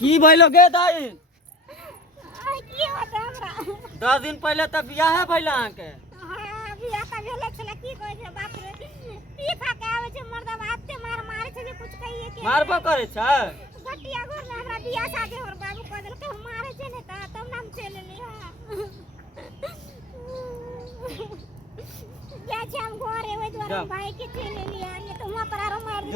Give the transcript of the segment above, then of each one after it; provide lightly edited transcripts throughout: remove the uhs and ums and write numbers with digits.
की भइलो गे दाई? की होता हमरा 10 दिन पहले त बियाह भइल अहाँ के। हां बियाह का भेले छले की कहै छै बाप रे पी खा के आवे छै मर्दा बाते मारे छै जे कुछ कहिए के मारबो करे छै। गटिया घर में हमरा बियाह शादी हमर बाबू कह देलकै हम मारे छै ने त तब नाम चले ली हां जा छै हम घरे ओइ द्वारा भाई के चले ली ये तो हुआ पर आरो मार दी।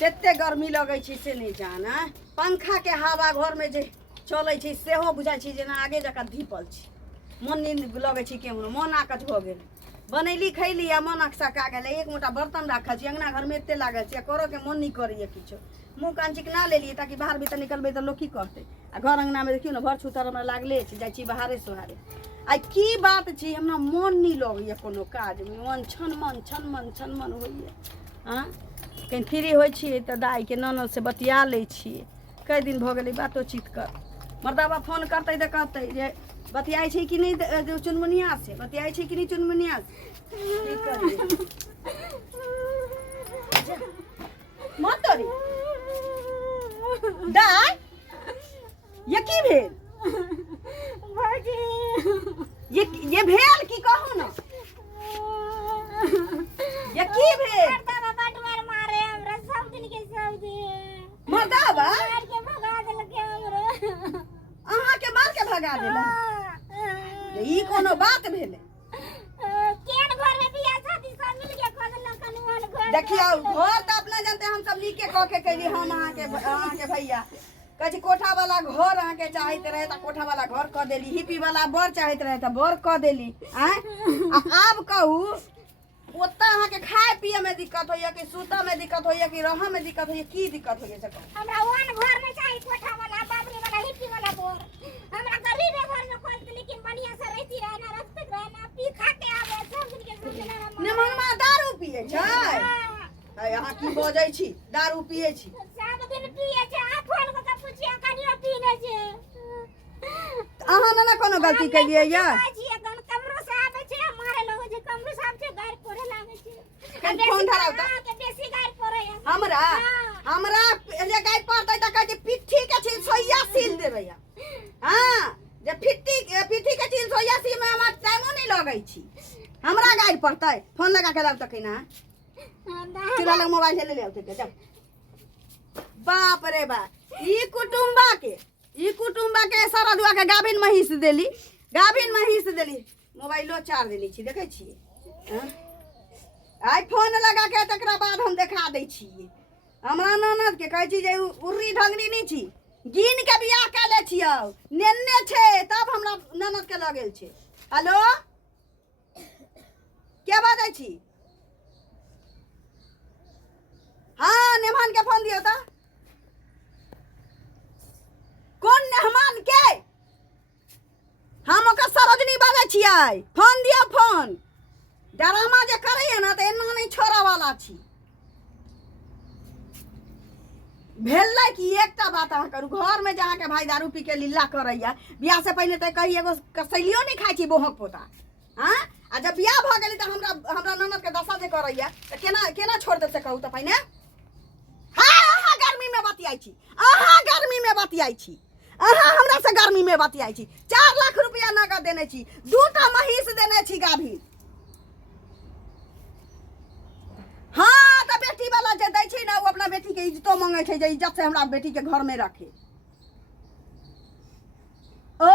कते गर्मी लगे छै से नहीं जाना। पंखा के हवा घर में जे चले छै सेहो बुझाई छै जेना आगे जका धीपल छै। मन नींद लगे छै केहनो मन आकत भ गेल। बनैली खैली आ मन अकसका गेल। एक मोटा बर्तन राखल छै अंगना घर में एते लागल छै करो के मन नहीं करैया किछो। मुंह कान चिकना लेलिए ताकि बाहर भीतर निकलबे त लोग की कहते। आ घर अंगना में देखियो न भर छूतर हमरा लागले छै जाई छी बाहरे सोहारे। आ की बात छी हमरा मन नहीं लगैया कोनो काज में मन छन मन होइया। हां कहीं फ्री होइ छियै तऽ दाई के ननद से बतिया लै छियै। कई दिन भऽ गेलै बातो चीत कर मर्दाबा फोन करतै तऽ कहतै जे बतियाइ छै कि नहीं चुनमुनिया से बतियाइ छै कि नहीं चुनमुनिया से की करियै मत तोरी दाई ये की भेल भौजी ये भेल की कहू न ये की भेल मर्दाबा मार के भगा देलकै हमरो अहाँ के मार के भगा देला ई कोनो बात भेले। केन घर में बियाह शादी सब मिल के कर देलक कनुआन घर देखियो घर त अपना जानते हम सब नीके क के कैली हम अहाँ के भैया कजी कोठा वाला घर अहाँ के चाहत रहे त कोठा वाला घर क देली हिपी वाला बर चाहत रहे त बर क देली अब कहू ओत्ता अहाँ के खाए पिए में दिक्कत होइया कि सूता में दिक्कत होइया कि रह में दिक्कत होइया की दिक्कत होइया से कहू। हमरा ओन घर में चाही कोठा वाला बाबरी वाला हिप्पी वाला बोर हमरा गरीब घर में खोल के लेकिन बढ़िया से रहती रहे ना रखते रहे ना पी खा के आवे सब दिन के सुन लेना निमनमा दारू पिए छै अहाँ की बजै छी दारू पिए छी सब दिन पिए छै आ फोन के पूछिया कनियो पीने छै अहाँ ना कोनो गलती कैलिए या कमरो से आवे छै मारे लोग जे कमरो से आवे छै गायर पड़े लागे छै कन फोन धराउ त के बेसी गायर पड़े हमरा जे गाय पड़तै त कहै पिट्ठी के छिल सोइया सील देबै हां जे पिट्ठी के छिल सोइया सील में हमरा टाइमो नहीं लगै छी हमरा गाय पड़तै फोन लगा के लाउ त कहिना चुरा लग मोबाइल ले ले आउ जा बाप रे बाप ई कुटुंबा के सरदुआ के गाभिन महिष देली मोबाइलो चार देली छी देखै छी आई फोन लगा के तकरा बाद हम देखा दै छी हमरा ननद के कहै छी जे उर्री ढंगरी नहीं छी गिन के बियाह कर ले छियो नेन्ने छे तब हमरा ननद के लगेल छे। हेलो क्या बाजै छी हाँ नेमान के फोन दियो त कौन मेहमान के हम ओकर सरोजनी बाजै छियै फोन दियो फोन डरामा जे करैया ना त एना नहीं छोड़ा वाला छी भेलै कि एकटा बात अहाँ करू घर में जहाँ के भाई दारू पी के लीला करैया बियाह से पहले त कही एगो कसैलियो नहीं खाई छी बोहक पोता हां आ जब बियाह भ गेली त हमरा ननद के दशा जे करैया त केना छोड़ दे से कहू त पहिने हां अहाँ गर्मी में बतियाई छी अहाँ हमरा से गर्मी में बतियाई छी 4 लाख रुपया नगद देने छी 2टा महिष देने छी गाभी हाँ तो बेटी वाला जे दै छै ना वो अपना बेटी के इज्जतो मांगे छै जे इज्जत से हमरा बेटी के घर में रखे ओ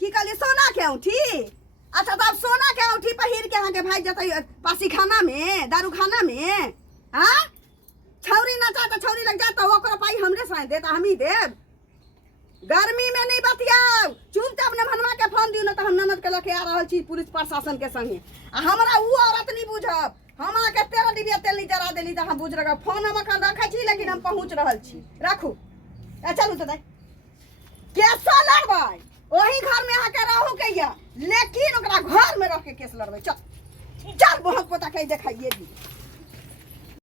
की कहली सोना के औंठी अच्छा तब सोना के औंठी पहिर के अहाँ के भाई जतै पासी खाना में दारू खाना में हां छौरी नचा त छौरी लग जा त ओकरा पाई हमरे साथ देता हम ही देब गर्मी में नहीं बतियाओ चुपचाप ने भनवा के फोन दियो न त हम ननद के लके आ रहल छी पुलिस प्रशासन के संगे आ हमरा उ औरत नहीं बुझब हम के 13 डिबिया तेल नहीं जरा देली त हम बुझ रखा फोन हम अखन रखै छी लेकिन हम पहुंच रहल छी राखू चलू त केस लड़बै ओही घर में आके रहू कहिया लेकिन ओकरा घर में रख के केस लड़बै चल बहुत पोता कह देखाइए दी।